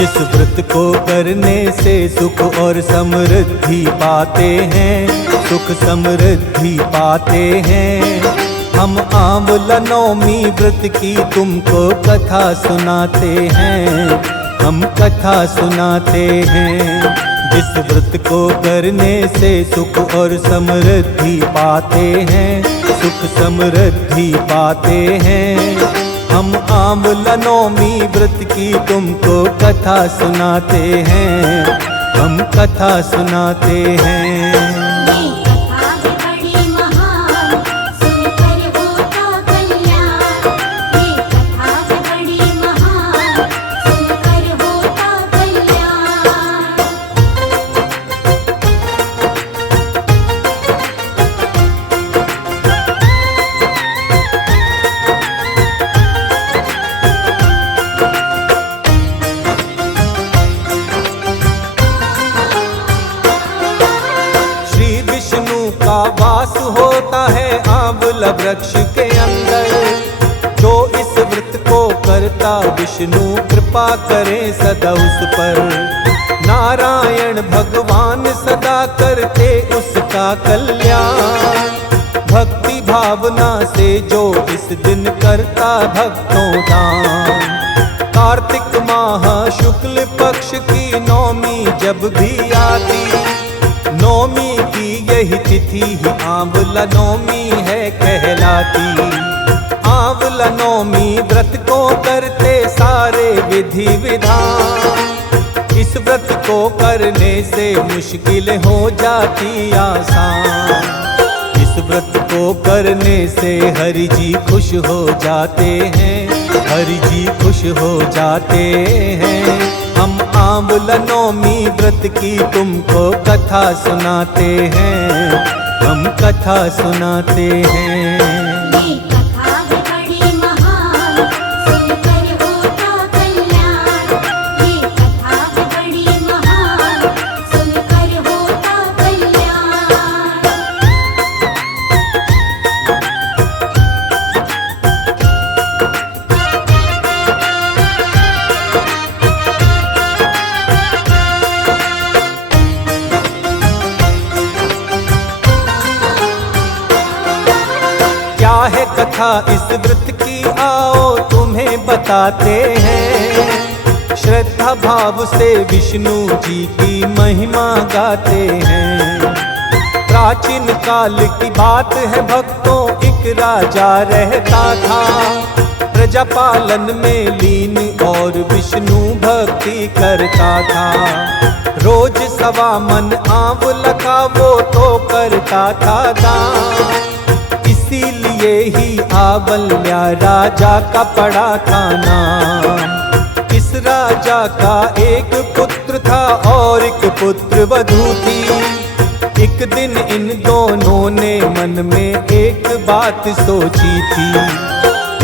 जिस व्रत को करने से सुख और समृद्धि पाते हैं, सुख समृद्धि पाते हैं। हम आंवला नवमी व्रत की तुमको कथा सुनाते हैं, हम कथा सुनाते हैं। जिस व्रत को करने से सुख और समृद्धि पाते हैं, सुख समृद्धि पाते हैं। हम आंवला नवमी व्रत की तुमको कथा सुनाते हैं, हम कथा सुनाते हैं। वास होता है आंवला वृक्ष के अंदर। जो इस व्रत को करता विष्णु कृपा करें सदा उस पर। नारायण भगवान सदा करते उसका कल्याण। भक्ति भावना से जो इस दिन करता भक्तों दान। कार्तिक माह शुक्ल पक्ष की नवमी जब भी आती, नवमी की यही तिथि ही आंवला नवमी है कहलाती। आंवला नवमी व्रत को करते सारे विधि विधान। इस व्रत को करने से मुश्किल हो जाती आसान। इस व्रत को करने से हरि जी खुश हो जाते हैं, हरि जी खुश हो जाते हैं। हम आंवला नवमी व्रत की तुमको कथा सुनाते हैं, हम कथा सुनाते हैं। क्या है कथा इस व्रत की आओ तुम्हें बताते हैं। श्रद्धा भाव से विष्णु जी की महिमा गाते हैं। प्राचीन काल की बात है भक्तों, एक राजा रहता था। प्रजा पालन में लीन और विष्णु भक्ति करता था। रोज सवा मन आंवला का वो तो करता था दान। इसीलिए ही आंवल्या राजा का पड़ा था नाम। इस राजा का एक पुत्र था और एक पुत्र वधू थी। एक दिन इन दोनों ने मन में एक बात सोची थी।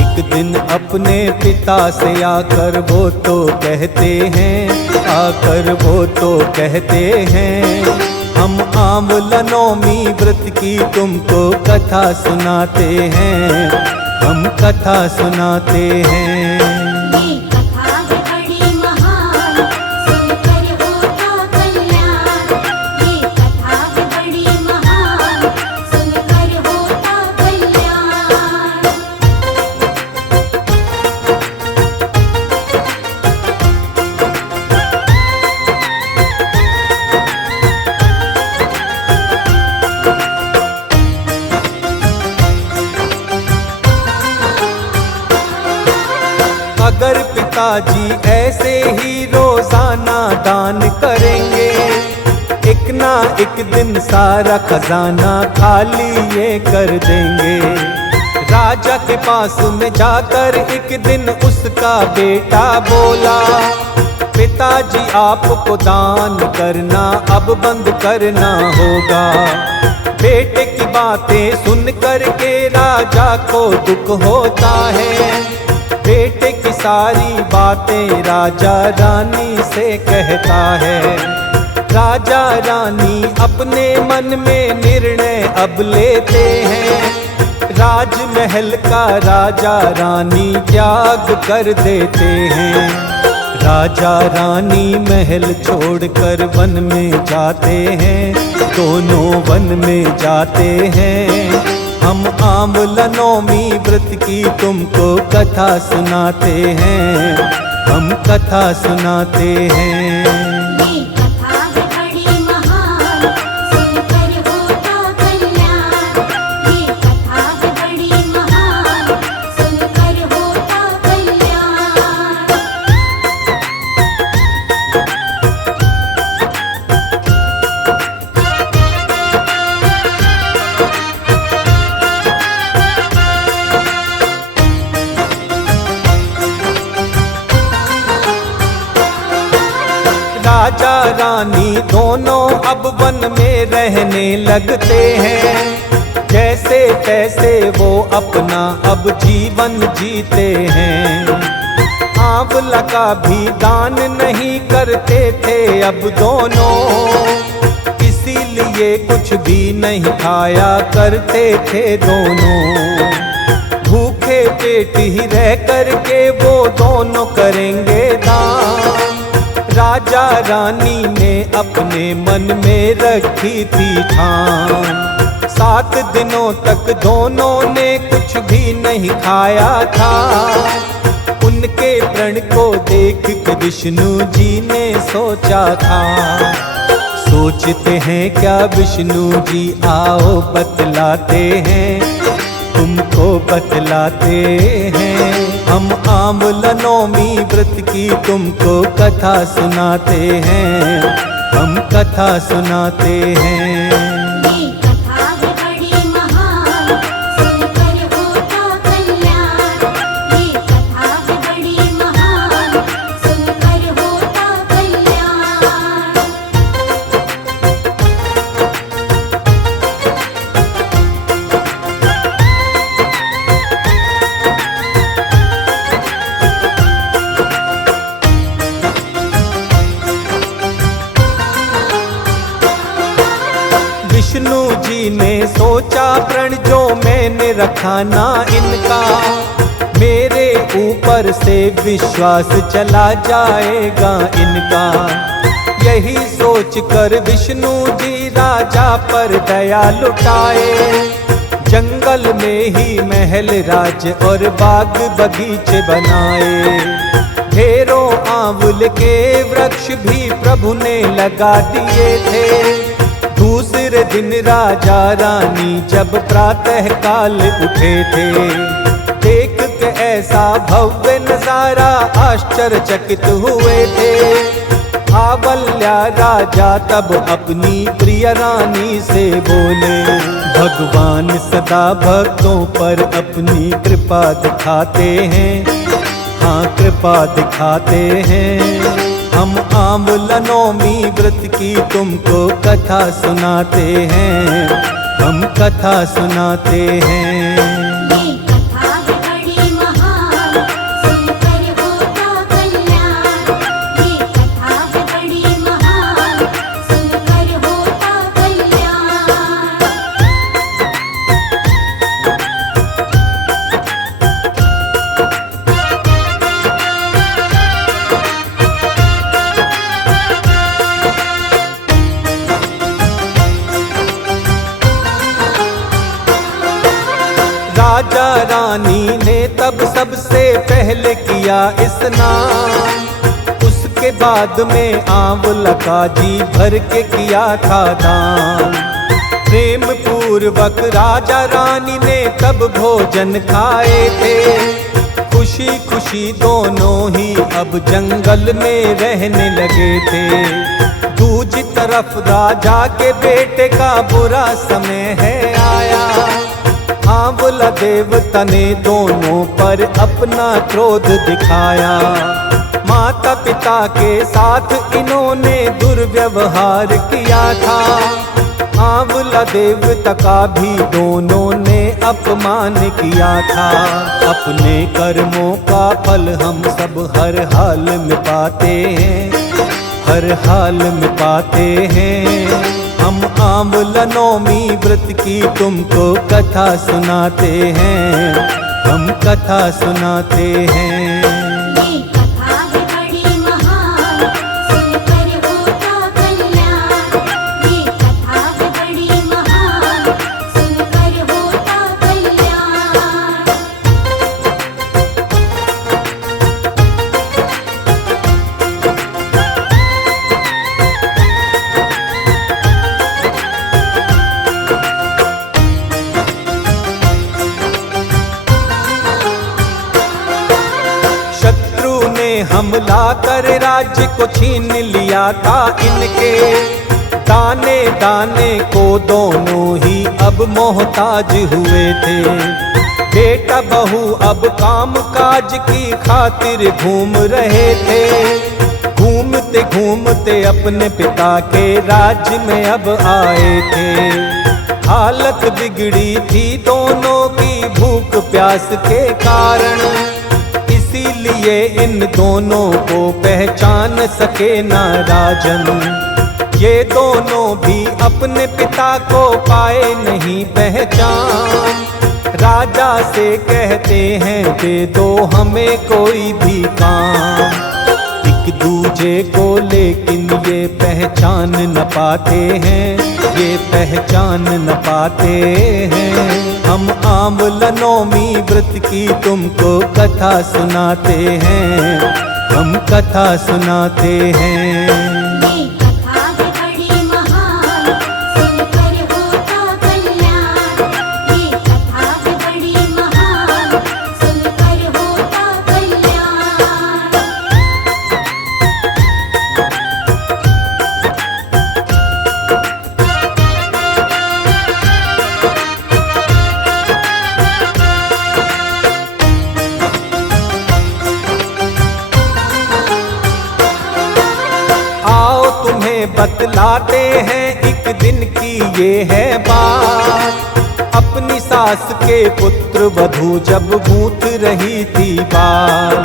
एक दिन अपने पिता से आकर वो तो कहते हैं, आकर वो तो कहते हैं, हम आंवला नवमी व्रत की तुमको कथा सुनाते हैं, हम कथा सुनाते हैं। अगर पिताजी ऐसे ही रोजाना दान करेंगे, एक ना एक दिन सारा खजाना खाली ये कर देंगे। राजा के पास में जाकर एक दिन उसका बेटा बोला, पिताजी आपको दान करना अब बंद करना होगा। बेटे की बातें सुन कर के राजा को दुख होता है। बेटे की सारी बातें राजा रानी से कहता है। राजा रानी अपने मन में निर्णय अब लेते हैं। राजमहल का राजा रानी त्याग कर देते हैं। राजा रानी महल छोड़कर वन में जाते हैं, दोनों वन में जाते हैं। हम आंवला नौमी व्रत की तुमको कथा सुनाते हैं, हम कथा सुनाते हैं। राजा रानी दोनों अब वन में रहने लगते हैं, जैसे तैसे वो अपना अब जीवन जीते हैं। आंवला का भी दान नहीं करते थे अब दोनों, इसीलिए कुछ भी नहीं खाया करते थे दोनों। भूखे पेट ही रह करके वो दोनों करेंगे दान। राजा रानी ने अपने मन में रखी थी ठान, 7 दिनों तक दोनों ने कुछ भी नहीं खाया था। उनके प्रण को देख के विष्णु जी ने सोचा था, सोचते हैं क्या विष्णु जी, आओ बतलाते हैं, तुमको बतलाते हैं। हम आंवला नौमी व्रत की तुमको कथा सुनाते हैं, हम कथा सुनाते हैं। विष्णु जी ने सोचा प्रण जो मैंने रखा ना इनका, मेरे ऊपर से विश्वास चला जाएगा इनका। यही सोच कर विष्णु जी राजा पर दया लुटाए, जंगल में ही महल राज और बाग बगीचे बनाए। ढेरों आंवले के वृक्ष भी प्रभु ने लगा दिए थे। दूसरे दिन राजा रानी जब प्रातः काल उठे थे, देख के ऐसा भव्य नजारा आश्चर्यचकित हुए थे। आंवल्या राजा तब अपनी प्रिय रानी से बोले, भगवान सदा भक्तों पर अपनी कृपा दिखाते हैं, हाँ कृपा दिखाते हैं। हम आंवला नौमी व्रत की तुमको कथा सुनाते हैं, हम कथा सुनाते हैं। राजा रानी ने तब सबसे पहले किया स्नान, उसके बाद में आंवला का जी भर के किया था दान। प्रेम पूर्वक राजा रानी ने तब भोजन खाए थे, खुशी खुशी दोनों ही अब जंगल में रहने लगे थे। दूसरी तरफ राजा के बेटे का बुरा समय है आया, आंवला देवता ने दोनों पर अपना क्रोध दिखाया। माता पिता के साथ इन्होंने दुर्व्यवहार किया था, आंवला देवता का भी दोनों ने अपमान किया था। अपने कर्मों का फल हम सब हर हाल में पाते हैं, हर हाल में पाते हैं। हम आंवला नौमी व्रत की तुमको कथा सुनाते हैं, हम कथा सुनाते हैं। हमला कर राज्य को छीन लिया था इनके। दाने दाने को दोनों ही अब मोहताज हुए थे। बेटा बहू अब काम काज की खातिर घूम रहे थे। घूमते घूमते अपने पिता के राज्य में अब आए थे। हालत बिगड़ी थी दोनों की भूख प्यास के कारण, इसीलिए इन दोनों को पहचान सके ना राजन। ये दोनों भी अपने पिता को पाए नहीं पहचान। राजा से कहते हैं दे दो हमें कोई भी काम। एक दूजे को लेकिन ये पहचान न पाते हैं, ये पहचान न पाते हैं। हम आंवला नौमी व्रत की तुमको कथा सुनाते हैं, हम कथा सुनाते हैं। बतलाते हैं एक दिन की ये है बात। अपनी सास के पुत्र वधू जब गूंथ रही थी बाल।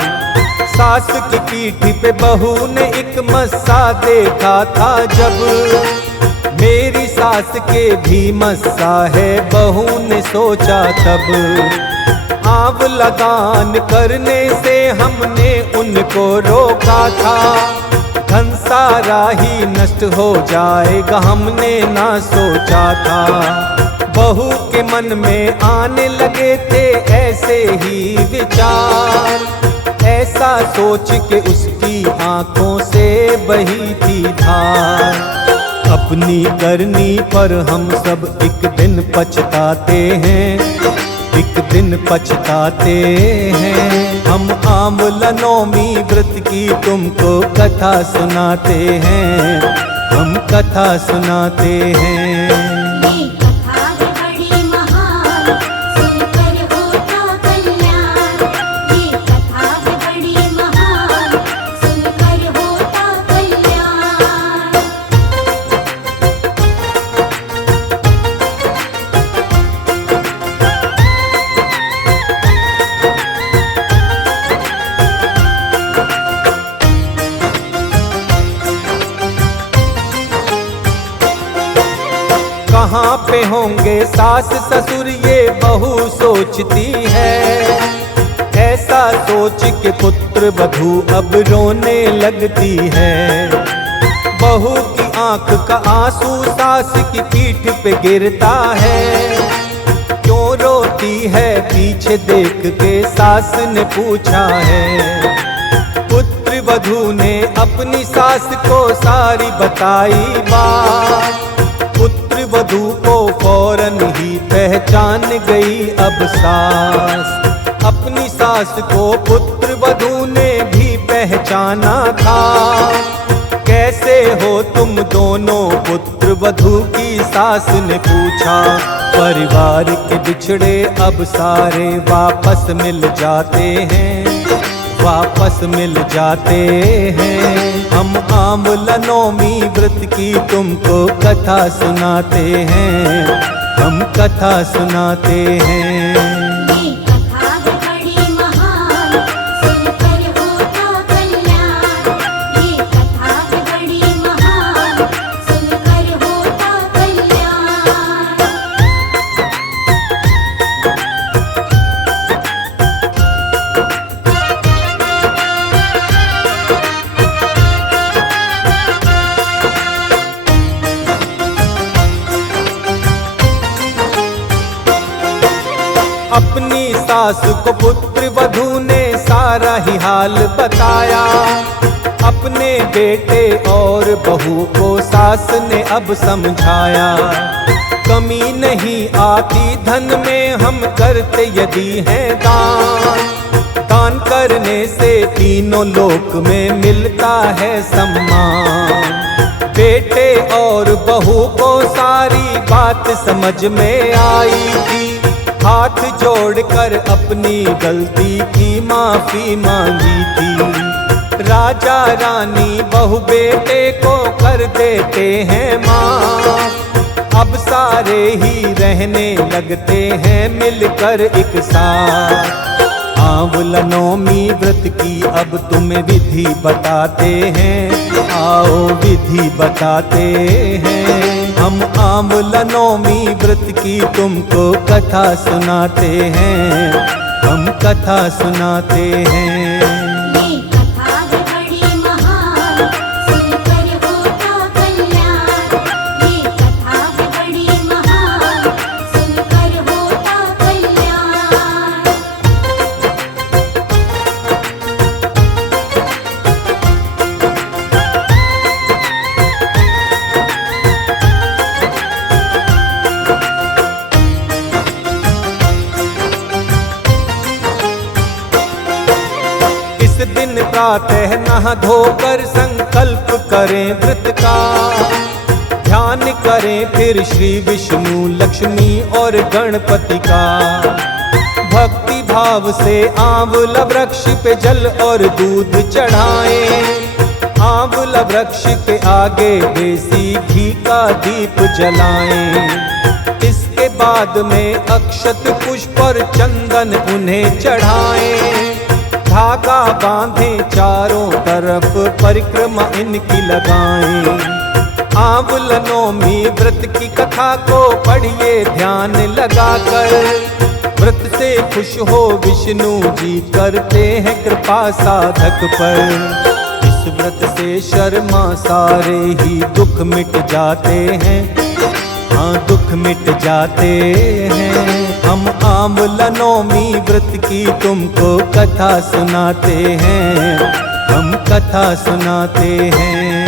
सास की पीठ पे बहू ने एक मस्सा देखा था जब। मेरी सास के भी मस्सा है बहू ने सोचा तब। आंवला दान करने से हमने उनको रोका था। धन सारा ही नष्ट हो जाएगा हमने ना सोचा था। बहू के मन में आने लगे थे ऐसे ही विचार। ऐसा सोच के उसकी आंखों से बही थी धार। अपनी करनी पर हम सब एक दिन पछताते हैं, एक दिन पछताते हैं। हम आंवला नौमी व्रत की तुमको कथा सुनाते हैं, हम कथा सुनाते हैं। कहाँ पे होंगे सास ससुर ये बहू सोचती है। ऐसा सोच के पुत्र वधू अब रोने लगती है। बहू की आंख का आंसू सास की पीठ पे गिरता है। क्यों रोती है पीछे देख के सास ने पूछा है। पुत्र वधू ने अपनी सास को सारी बताई बात। वधू को फौरन ही पहचान गई अब सास। अपनी सास को पुत्र वधू ने भी पहचाना था। कैसे हो तुम दोनों पुत्र वधू की सास ने पूछा। परिवार के बिछड़े अब सारे वापस मिल जाते हैं, वापस मिल जाते हैं। हम आंवला नौमी व्रत की तुमको कथा सुनाते हैं, हम कथा सुनाते हैं। अपनी सास को पुत्र वधू ने सारा ही हाल बताया। अपने बेटे और बहू को सास ने अब समझाया। कमी नहीं आती धन में हम करते यदि है दान। दान करने से तीनों लोक में मिलता है सम्मान। बेटे और बहू को सारी बात समझ में आई थी, हाथ जोड़कर अपनी गलती की माफी मांगी थी। राजा रानी बहू बेटे को कर देते हैं माफ, अब सारे ही रहने लगते हैं मिलकर एक साथ। आंवला नौमी व्रत की अब तुम्हें विधि बताते हैं, आओ विधि बताते हैं। हम आंवला नौमी व्रत की तुमको कथा सुनाते हैं, हम कथा सुनाते हैं। दिन प्रातः नहा धोकर संकल्प करें व्रत का, ध्यान करें फिर श्री विष्णु लक्ष्मी और गणपति का। भक्ति भाव से आंवला वृक्ष पे जल और दूध चढ़ाएं, आंवला वृक्ष के आगे देसी घी का दीप जलाएं। इसके बाद में अक्षत पुष्प और चंदन उन्हें चढ़ाएं, धागा बांधें चारों तरफ परिक्रमा इनकी लगाएं। आंवला नौमी व्रत की कथा को पढ़िए ध्यान लगाकर, व्रत से खुश हो विष्णु जी करते हैं कृपा साधक पर। इस व्रत से शर्मा सारे ही दुख मिट जाते हैं, हाँ दुख मिट जाते हैं। हम आंवला नौमी व्रत की तुमको कथा सुनाते हैं, हम कथा सुनाते हैं।